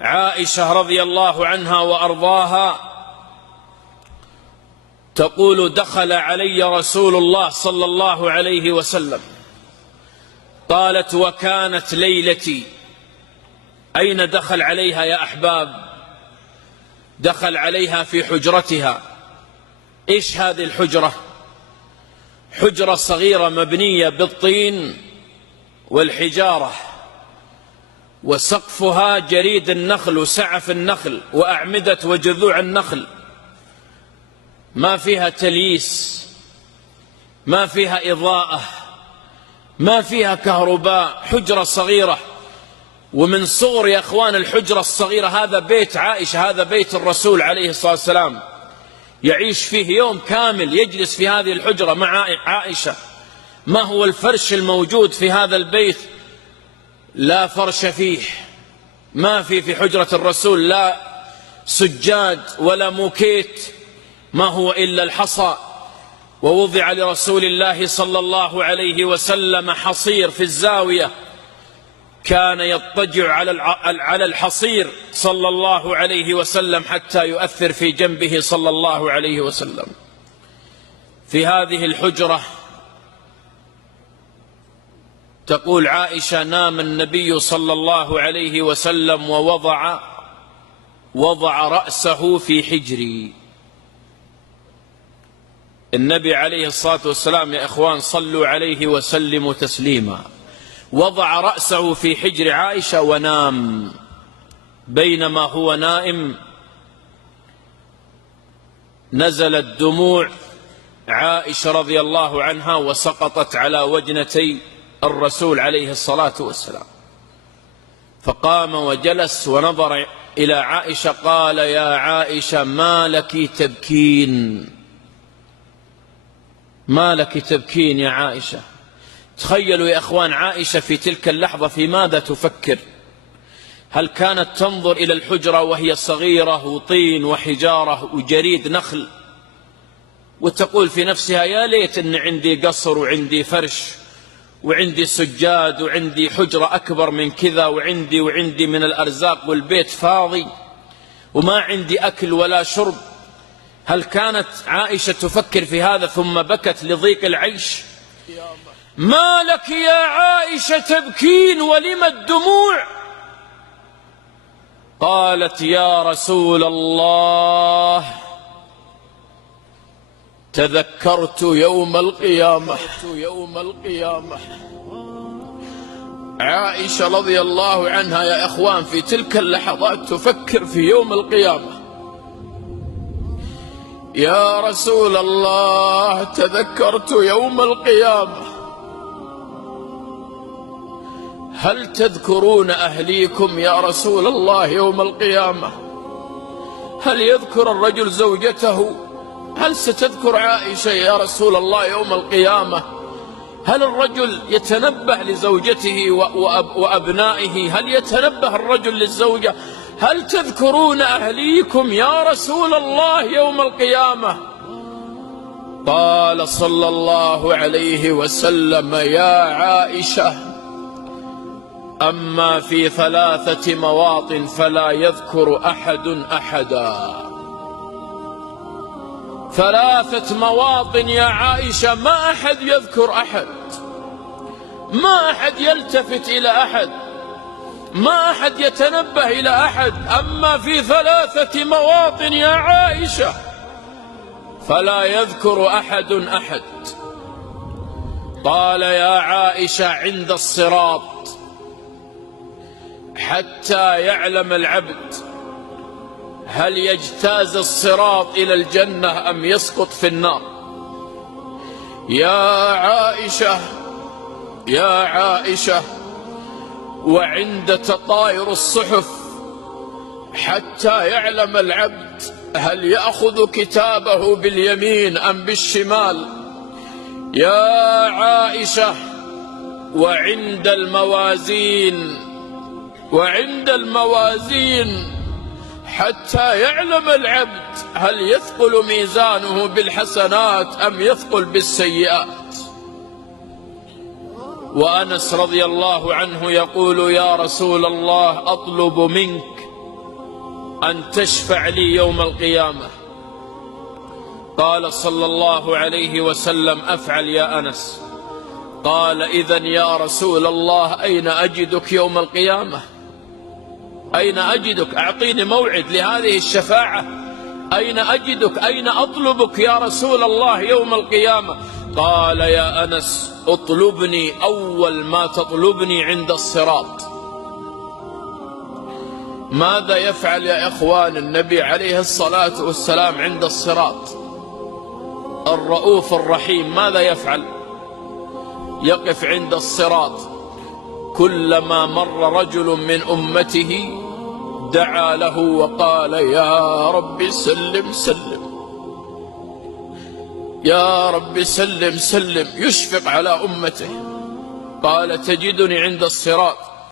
عائشة رضي الله عنها وأرضاها تقول: دخل علي رسول الله صلى الله عليه وسلم. قالت: وكانت ليلتي. أين دخل عليها يا أحباب؟ دخل عليها في حجرتها. إيش هذه الحجرة؟ حجرة صغيرة مبنية بالطين والحجارة، وسقفها جريد النخل وسعف النخل وأعمدة وجذوع النخل، ما فيها تلييس، ما فيها إضاءة، ما فيها كهرباء، حجرة صغيرة. ومن صغر يا أخوان الحجرة الصغيرة، هذا بيت عائشة، هذا بيت الرسول عليه الصلاة والسلام، يعيش فيه يوم كامل، يجلس في هذه الحجرة مع عائشة. ما هو الفرش الموجود في هذا البيت؟ لا فرش فيه، ما في حجرة الرسول لا سجاد ولا موكيت، ما هو إلا الحصى. ووضع لرسول الله صلى الله عليه وسلم حصير في الزاوية، كان يضطجع على الحصير صلى الله عليه وسلم حتى يؤثر في جنبه صلى الله عليه وسلم. في هذه الحجرة تقول عائشة: نام النبي صلى الله عليه وسلم ووضع رأسه في حجري. النبي عليه الصلاة والسلام يا إخوان صلوا عليه وسلموا تسليما، وضع رأسه في حجر عائشة ونام. بينما هو نائم نزلت دموع عائشة رضي الله عنها وسقطت على وجنتي الرسول عليه الصلاة والسلام. فقام وجلس ونظر إلى عائشة، قال: يا عائشة ما لك تبكين؟ ما لك تبكين يا عائشة؟ تخيلوا يا أخوان عائشة في تلك اللحظة في ماذا تفكر؟ هل كانت تنظر إلى الحجرة وهي صغيرة وطين وحجارة وجريد نخل وتقول في نفسها: يا ليت أن عندي قصر وعندي فرش وعندي سجاد وعندي حجرة أكبر من كذا وعندي من الأرزاق والبيت فاضي وما عندي أكل ولا شرب؟ هل كانت عائشة تفكر في هذا ثم بكت لضيق العيش؟ ما لك يا عائشة تبكين ولم الدموع؟ قالت: يا رسول الله تذكرت يوم القيامة. عائشة رضي الله عنها يا إخوان في تلك اللحظات تفكر في يوم القيامة. يا رسول الله تذكرت يوم القيامة، هل تذكرون أهليكم يا رسول الله يوم القيامة؟ هل يذكر الرجل زوجته؟ هل ستذكر عائشة يا رسول الله يوم القيامة؟ هل الرجل يتنبه لزوجته وأبنائه؟ هل يتنبه الرجل للزوجة؟ هل تذكرون أهليكم يا رسول الله يوم القيامة؟ قال صلى الله عليه وسلم: يا عائشة أما في 3 مواطن فلا يذكر أحد أحدا. 3 مواطن يا عائشة ما أحد يذكر أحد، ما أحد يلتفت إلى أحد، ما أحد يتنبه إلى أحد. أما في 3 مواطن يا عائشة فلا يذكر أحد أحد. قال: يا عائشة عند الصراط حتى يعلم العبد هل يجتاز الصراط إلى الجنة أم يسقط في النار. يا عائشة يا عائشة وعند تطاير الصحف حتى يعلم العبد هل يأخذ كتابه باليمين أم بالشمال. يا عائشة وعند الموازين حتى يعلم العبد هل يثقل ميزانه بالحسنات أم يثقل بالسيئات. وأنس رضي الله عنه يقول: يا رسول الله أطلب منك أن تشفع لي يوم القيامة. قال صلى الله عليه وسلم: أفعل يا أنس. قال: إذن يا رسول الله أين أجدك يوم القيامة؟ أين أجدك؟ أعطيني موعد لهذه الشفاعة. أين أجدك؟ أين أطلبك يا رسول الله يوم القيامة؟ قال: يا أنس اطلبني أول ما تطلبني عند الصراط. ماذا يفعل يا إخوان النبي عليه الصلاة والسلام عند الصراط؟ الرؤوف الرحيم ماذا يفعل؟ يقف عند الصراط، كلما مر رجل من أمته دعا له وقال: يا رب سلم سلم، يا رب سلم سلم، يشفق على أمته. قال: تجدني عند الصراط